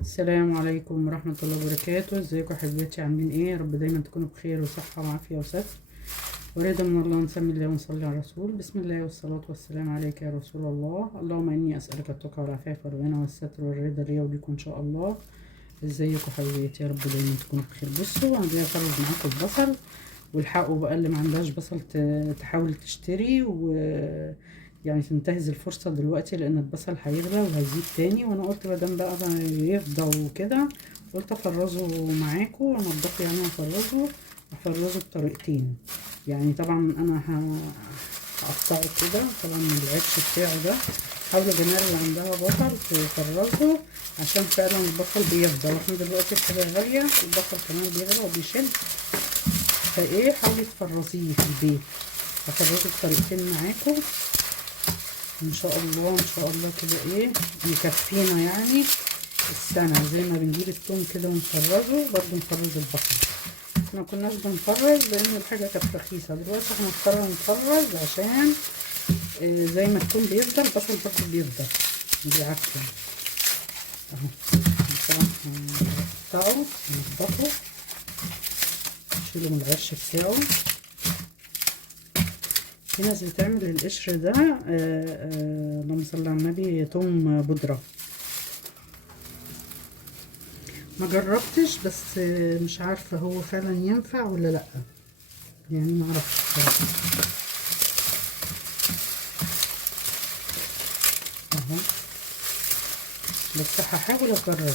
السلام عليكم ورحمة الله وبركاته. ازيكم يا حبيبتي؟ عاملين ايه؟ يا رب دايما تكونوا بخير وصحة وعافية وستر ورضا من الله. نسمي الله ونصلي على الرسول. بسم الله والصلاة والسلام عليك يا رسول الله. اللهم اني اسألك التقى والعفاف والغنى والستر والرضا لي وليكم ان شاء الله. ازيكم حبيبتي؟ يا رب دايما تكونوا بخير. بصوا انا جايه افرج معاكم البصل، والحقوا بقى اللي ما عندهاش بصل تحاول تشتري يعني تنتهز الفرصة دلوقتي، لان البصل هيغلى وهيزيد تاني. وانا قلت مادام بقى يفضى وكده قلت افرزه معاكم وانضفه، يعني افرزه بطريقتين. يعني طبعا انا هقطعه كده طبعا من العيش بتاعه ده. حاولوا جماعة اللي عندها بصل تفرزه عشان فعلا البصل بيفضى، واحنا دلوقتي الحاجة غالية، البصل كمان بيغلى وبيشد. فايه حاولي تفرزيه في البيت. هفرزه بطريقتين معاكم ان شاء الله. ان شاء الله كده ايه يكفينا يعني السنة. زي ما بنجيب الثوم كده ونفرزه برضه نفرز البصل. احنا مكناش بنفرز لان الحاجة كانت رخيصة، دلوقتي احنا هنضطر نفرز عشان زي ما الثوم بيفضل البصل برضه بيفضل بالعافية اهو. طبعا هنقطعه وننضفه، نشيله من العش بتاعه. في ناس بتعمل القشر ده اللهم صل على النبي توم بودرة. ما جربتش بس مش عارفة هو فعلا ينفع ولا لأ، يعني ما اعرفش بصراحة. اهو بس هحاول اجرب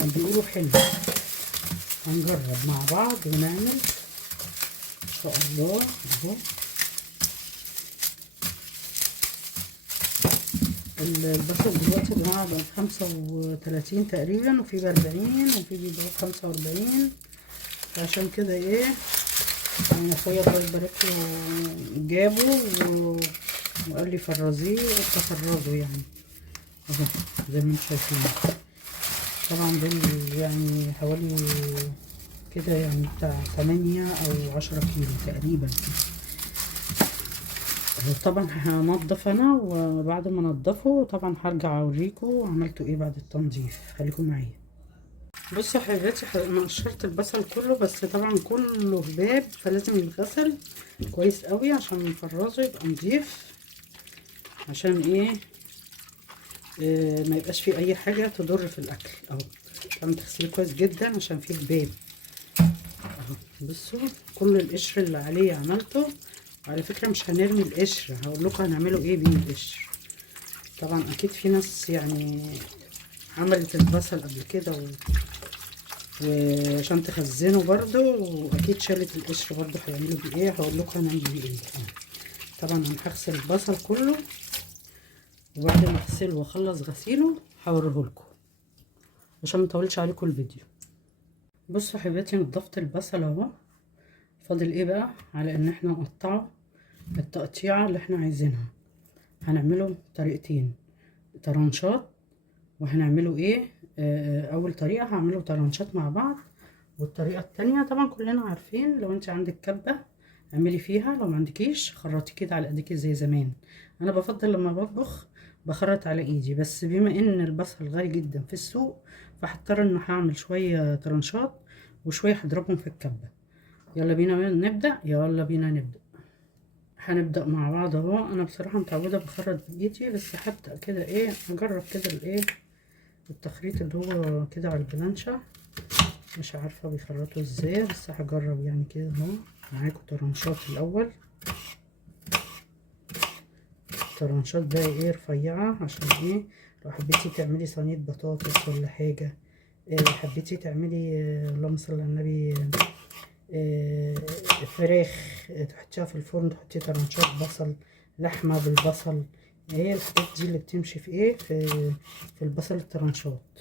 يعني بيقولوا حلو. هنجرب مع بعض ونعمل ان شاء الله. اهو البصل دلوقتي يا جماعه بقى ب35 تقريبا، وفي ب40 وفي بيبقى ب45. عشان كده ايه يعني اخويا الله يبارك له جابه وقال لي فرزيه، قلت افرزه يعني اهو زي ما انتم شايفين. طبعا دول يعني حوالي كده يعني بتاع 8 أو 10 كيلو تقريبا. طبعا هنضف انا، وبعد ما انضفه طبعا هرجع اوريكم عملته ايه بعد التنظيف. خليكم معايا. بصوا يا حبيبتي انا قشرت البصل كله، بس طبعا كله هباب فلازم يتغسل كويس قوي عشان نفرزه يبقى نضيف. عشان ايه ما يبقاش فيه اي حاجه تضر في الاكل اهو. طبعا تغسليه كويس جدا عشان فيه هباب اهو. بصوا كل القشر اللي عليه عملته. وعلى فكره مش هنرمي القشر، هقول لكم هنعمله ايه بيه القشر. طبعا اكيد في ناس يعني عملت البصل قبل كده وعشان تخزنه برضو، واكيد شالت القشر برضو هيعملوا بيه ايه. هقول لكم هنعمل بيه ايه. طبعا انا هغسل البصل كله، وبعد ما اغسله واخلص غسيله هوريه لكم عشان ما اطولش عليكم الفيديو. بصوا يا حبيبتي نضفت البصل اهو. فاضل ايه بقى على ان احنا نقطعه التقطيعه اللي احنا عايزينها. هنعمله طريقتين، طرنشات. وهنعمله ايه اول طريقه هعمله طرنشات مع بعض، والطريقه التانية طبعا كلنا عارفين لو انت عندك كبه اعملي فيها، لو ما عندكيش خرطي كده على ايديكي زي زمان. انا بفضل لما بطبخ بخرط على ايدي، بس بما ان البصل غالي جدا في السوق فهضطر ان هعمل شويه طرنشات وشويه هضربهم في الكبه. يلا بينا نبدا، يلا بينا نبدا. هنبدأ مع بعض اهو. انا بصراحة متعودة بخرط بايدي، بس هبدأ كده ايه اجرب كده الايه التخريط اللي هو كده على البلانشة. مش عارفة بيخرطوا ازاي، بس هجرب يعني كده اهو. معاكم طرنشات الاول. طرنشات بقى ايه رفيعة، عشان ايه لو حبيتي تعملي صينية بطاطس ولا حاجة. حبيتي تعملي اللهم صل على النبي فراخ تحطيها في الفرن، تحطي طرنشات بصل، لحمة بالبصل. هي الحاجات دي اللي بتمشي في ايه في البصل الطرنشات.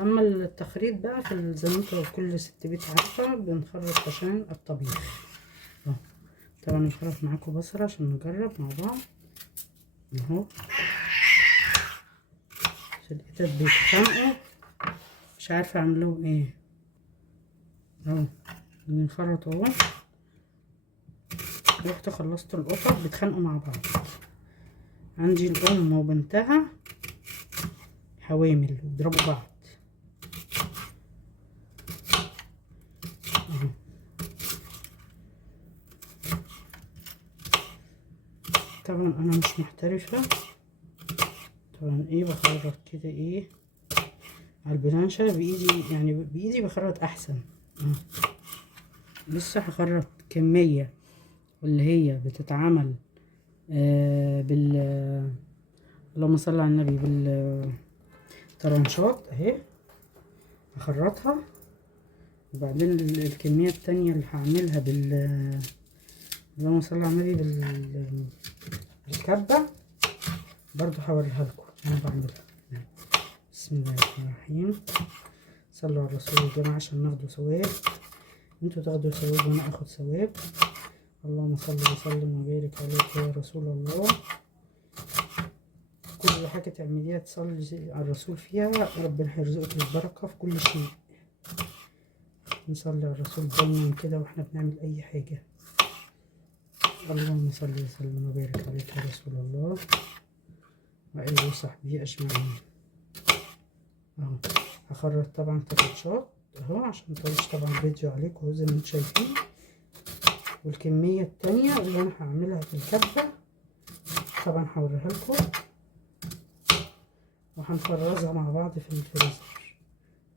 اما التخريط بقى في زي ما انتوا كل ست بيت عارفة بنخرط عشان الطبيخ اهو. طبعا نخرط معاكم بصل عشان نجرب مع بعض اهو. القطط بيتخانقوا مش عارفة اعملهم ايه اهو. بنخرط اهو. رحت خلصت القطط بيتخانقوا مع بعض. عندي الام وبنتها حوامل بيضربوا بعض محترفة. طبعا ايه بخرط كده ايه على البلانشة بايدي، يعني بايدي بخرط احسن. لسه هخرط كمية واللي هي بتتعمل بال اللهم صل على النبي بالطرنشات اهي، هخرطها. وبعدين الكمية التانية اللي هعملها اللهم صل على النبي بالكبة برضو هوريها لكم انا بعملها. بسم الله الرحمن الرحيم. صلوا على الرسول يا جماعة عشان ناخدوا ثواب، انتوا تاخدوا ثواب وانا اخد ثواب. اللهم صل وسلم وبارك عليك يا رسول الله. كل حاجة تعمليها تصلي على الرسول فيها ربنا هيرزقك البركة في كل شيء. نصلي على الرسول دايما كده واحنا بنعمل اي حاجة. اللهم صل وسلم وبارك عليك يا رسول الله وآله وصحبه أجمعين. اهو هخرط طبعا طرنشات اهو عشان مطولش طبعا الفيديو عليكم اهو زي ما انتم شايفين. والكمية التانية اللي انا هعملها في الكبة طبعا هوريها لكم، وهنفرزها مع بعض في الفريزر.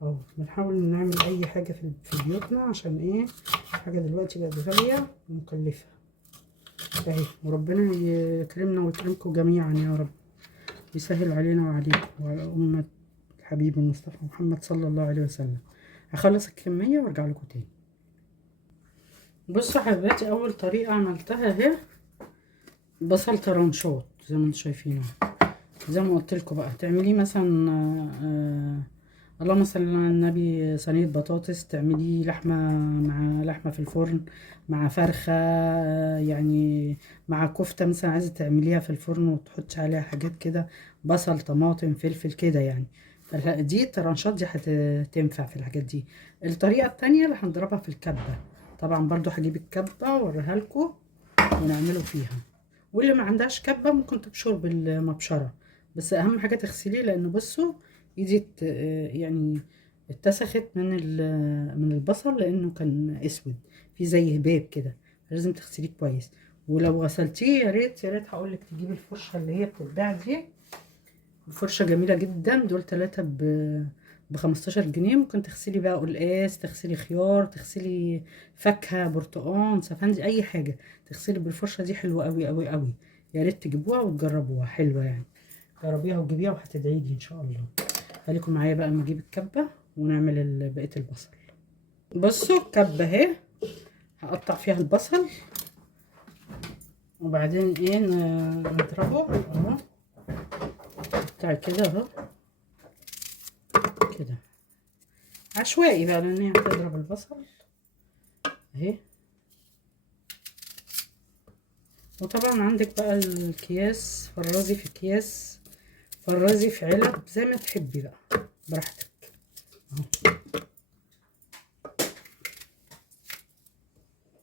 اهو بنحاول نعمل اي حاجة في بيوتنا عشان ايه، حاجة دلوقتي بقت غالية ومكلفة اهي. وربنا يكرمنا ويكرمكم جميعا يا رب، يسهل علينا وعليكم وعلى أمة حبيب المصطفى محمد صلى الله عليه وسلم. هخلص الكمية وارجع لكم تاني. بصوا حبيباتي، اول طريقة عملتها اهي بصل طرنشات زي ما انتم شايفين. زي ما قلت لكم بقى تعملي مثلا اللهم صل على النبي صينيه بطاطس، تعملي لحمه مع لحمه في الفرن مع فرخه، يعني مع كفته مثلا عايزه تعمليها في الفرن وتحطي عليها حاجات كده، بصل طماطم فلفل كده يعني. دي الطرنشات دي هتنفع في الحاجات دي. الطريقه التانية اللي هنضربها في الكبه، طبعا برضو هجيب الكبه واوريها لكم ونعمله فيها. واللي ما عندهاش كبه ممكن تبشر بالمبشره، بس اهم حاجه تغسليه لانه بصوا ايدي يعني اتسخت من البصل لانه كان اسود في زي هباب كده، لازم تغسليه كويس. ولو غسلتيه يا ريت يا ريت هقول لك تجيبي الفرشه اللي هي بتتباع دي، فرشه جميله جدا، دول 3 ب 15 جنيه. ممكن تغسلي بقى قلقاس، تغسلي خيار، تغسلي فاكهه برتقان سفندي اي حاجه، تغسلي بالفرشه دي حلوه قوي قوي قوي. يا ريت تجيبوها وتجربوها، حلوه يعني. جربيها وجيبيها وهتدعي لي ان شاء الله. خليكم معايا بقى اما اجيب الكبه ونعمل بقيه البصل. بصوا الكبه اهي هقطع فيها البصل وبعدين ايه نضربه اهو، قطعي كده اهو كده عشوائي بقى لان هي هتضرب البصل اهي. وطبعا عندك بقى الكياس، فرزي في اكياس، فرزي في علب زي ما تحبي بقى براحتك اهو.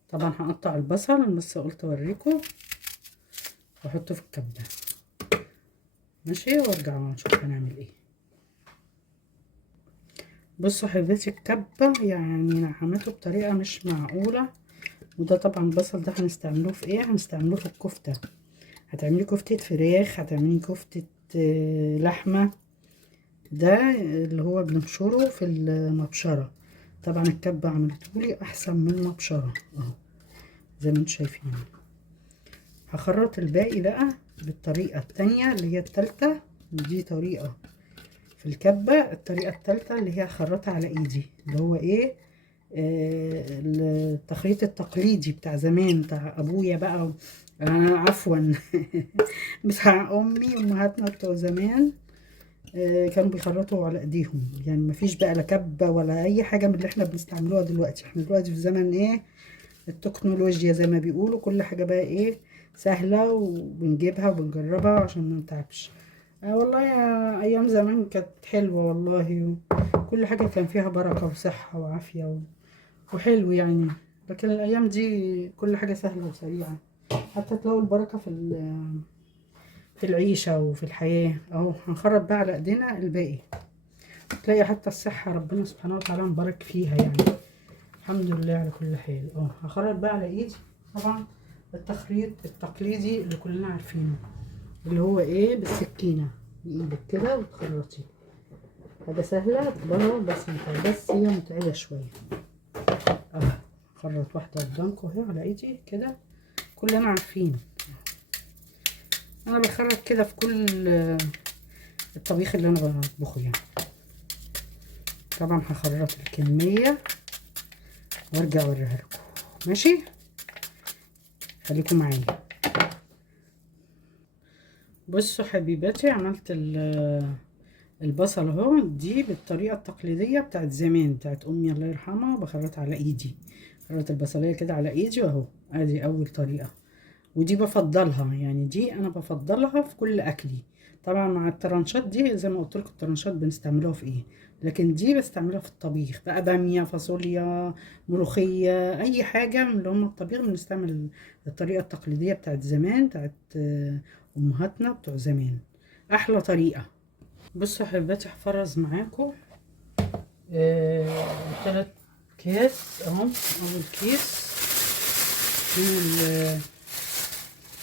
طبعا هقطع البصل بس قلت اوريكم واحطه في الكبه ماشي، وارجع نشوف هنعمل ايه. بصوا حبيبتي الكبه يعني نعمته بطريقه مش معقوله. وده طبعا البصل ده هنستعملوه في ايه، هنستعملوه في الكفته. هتعملي كفته فراخ، هتعملي كفته لحمه، ده اللي هو بنبشره في المبشره. طبعا الكبه عملتهولي احسن من المبشره اهو زي ما انتم شايفين. هخرط الباقي بقى بالطريقه التانية اللي هي التالتة. دي طريقه في الكبه، الطريقه التالتة اللي هي هخرطها على ايدي اللي هو ايه التخريط التقليدي بتاع زمان بتاع ابويا بقى، عفوا بتاع امي امهاتنا بتوع زمان. كانوا بيخرطوا على ايديهم، يعني مفيش بقى لا كبه ولا اي حاجه من اللي احنا بنستعملوها دلوقتي. احنا دلوقتي في زمن ايه التكنولوجيا زي ما بيقولوا، كل حاجه بقى ايه سهله وبنجيبها وبنجربها عشان ما نتعبش. والله يا ايام زمان كانت حلوه والله، كل حاجه كان فيها بركه وصحه وعافيه وحلو يعني. لكن الايام دي كل حاجه سهله وسريعه، حتى تلاقوا البركه في العيشه وفي الحياه اهو. هنخرط بقى على ايدينا الباقي، تلاقي حتى الصحه ربنا سبحانه وتعالى مبارك فيها يعني. الحمد لله على كل حال. هخرط بقى على ايدي طبعا التخريط التقليدي اللي كلنا عارفينه اللي هو ايه بالسكينه بايدك كده وتخرطي. حاجه سهله برضه بس هي متعبه شويه. خرط واحده قدامكم اهي على ايدي كده، كلنا عارفين. انا بخرط كده في كل الطبيخ اللي انا بطبخه يعني. طبعا هخرط الكميه وارجع اوريها لكم. ماشي، خليكم معايا. بصوا حبيباتي، عملت البصل اهو. دي بالطريقه التقليديه بتاعت زمان بتاعت امي الله يرحمها، بخرط على ايدي. خرط البصليه كده على ايدي واهو. ادي اول طريقه، ودي بفضلها يعني، دي انا بفضلها في كل اكلي. طبعا مع الترانشات دي زي ما قلت لكم، الترانشات بنستعملوها في ايه، لكن دي بستعملها في الطبيخ بقى، باميه، فاصوليا، ملوخيه، اي حاجه من اللي هم الطبيخ بنستعمل الطريقه التقليديه بتاعت زمان، بتاعت امهاتنا بتوع زمان. احلى طريقه. بصوا يا حبيباتي، هفرز معاكم 3 اكياس اهو. اول كيس من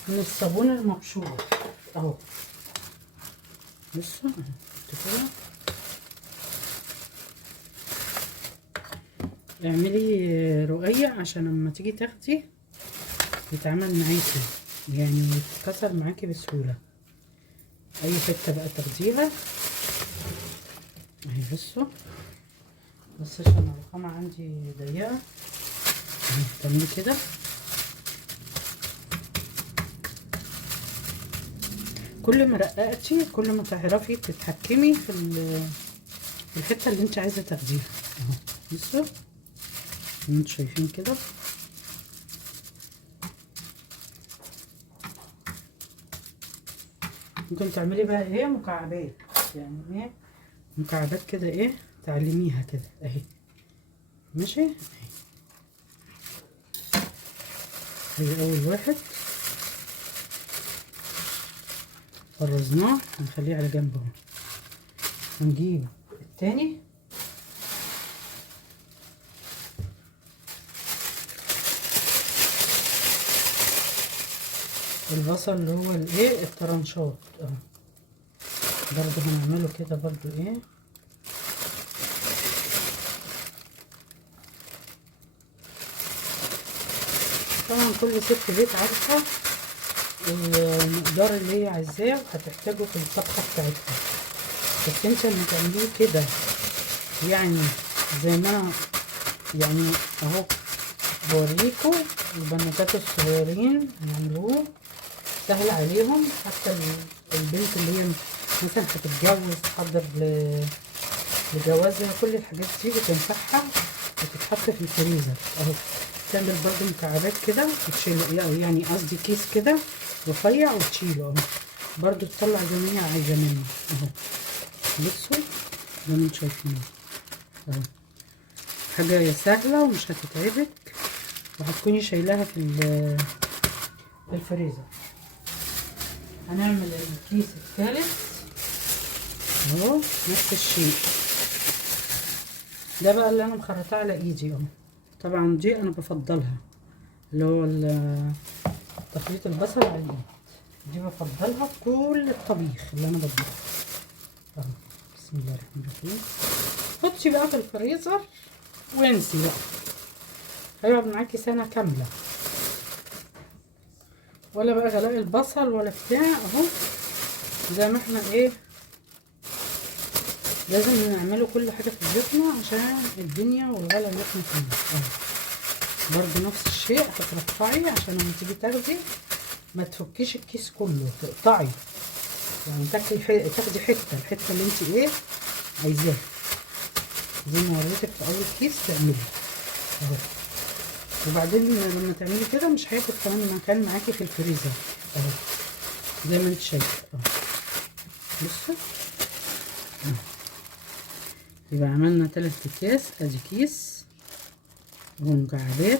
من الصابون المبشور اهو. بصوا كده، اعملي رقيق عشان لما تيجي تاخدي يتعمل معاكي يعني، يتكسر معاكي بسهوله. اي حته بقى تاخديها اهي. بصوا بس عشان الرخامه عندي ضيقه اهي، تعملي كده. كل ما رققتي كل ما تعرفي تتحكمي في الحته اللي انت عايزه تاخديها اهو. بصوا انتوا شايفين كده. ممكن تعملي بقى ايه مكعبات، يعني ايه مكعبات كده، ايه تعلميها كده اهي. ماشي اهي. ادي اول واحد فرزناه، هنخليه على جنب اهو. ونجيب التاني. البصل اللي هو الايه الترنشات اهو، برضو هنعمله كده برضو ايه. طبعا كل ست بيت عارفه المقدار اللي هي عايزاه وهتحتاجه في الطبخه بتاعتها، بس انت لما تعمليه كده يعني زي ما انا يعني اهو بوريكم البنوتات الصغيرين يعملوه، سهل عليهم. حتى البنت اللي هي مثلا هتتجوز، تحضر لجوازها، كل الحاجات دي بتنفعها وتتحط في الفريزر اهو. تعمل برضو مكعبات كده وتشيل، يعني قصدي كيس كده رفيع وتشيله اهو، برضو تطلع زي ما هي عايزه منه اهو. بصوا زي ما انتم شايفين اهو، حاجه سهله ومش هتتعبك، وهتكوني شايلاها في الفريزر. هنعمل الكيس الثالث اهو، نفس الشيء. ده بقى اللي انا مخرطاه على ايدي اهو. طبعا دي انا بفضلها، اللي هو تخليط البصل على الايد، دي بفضلها في كل الطبيخ اللي انا بطبخه اهو. بسم الله الرحمن الرحيم. حطي بقى في الفريزر وانسي بقى، هيقعد معاكي سنه كامله، ولا بقى غلاء البصل ولا بتاع اهو. زي ما احنا ايه، لازم نعمله كل حاجه في بيتنا عشان الدنيا والغلا اللي احنا فيه اهو. برضو نفس الشيء، هترفعي عشان لما تيجي تاخدي ما تفكيش الكيس كله، تقطعي يعني، تاخدي الحته اللي انت ايه عايزاها، زي ما وريتك في اول كيس تعملي اهو. وبعدين لما تعملي كده مش هياخد كمان مكان معاكي في الفريزر اهو، زي ما انت شايفه اهو. بصوا يبقى عملنا 3 اكياس. ادي كيس ومكعبات،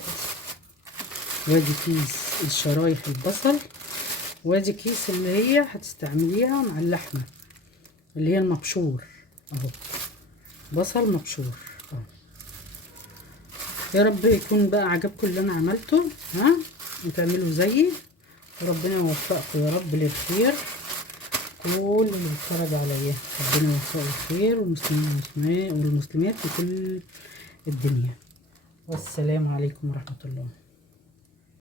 وادي كيس الشرايح البصل، وادي كيس اللي هي هتستعمليها مع اللحمه اللي هي المبشور اهو، بصل مبشور اهو. يا رب يكون بقى عجبكم اللي انا عملته، ها، وتعملوا زيي، وربنا يوفقكم يا رب للخير. كل اللي بيتفرج عليا، ربنا يوفقه الخير، والمسلمين والمسلمات في كل الدنيا. والسلام عليكم ورحمة الله.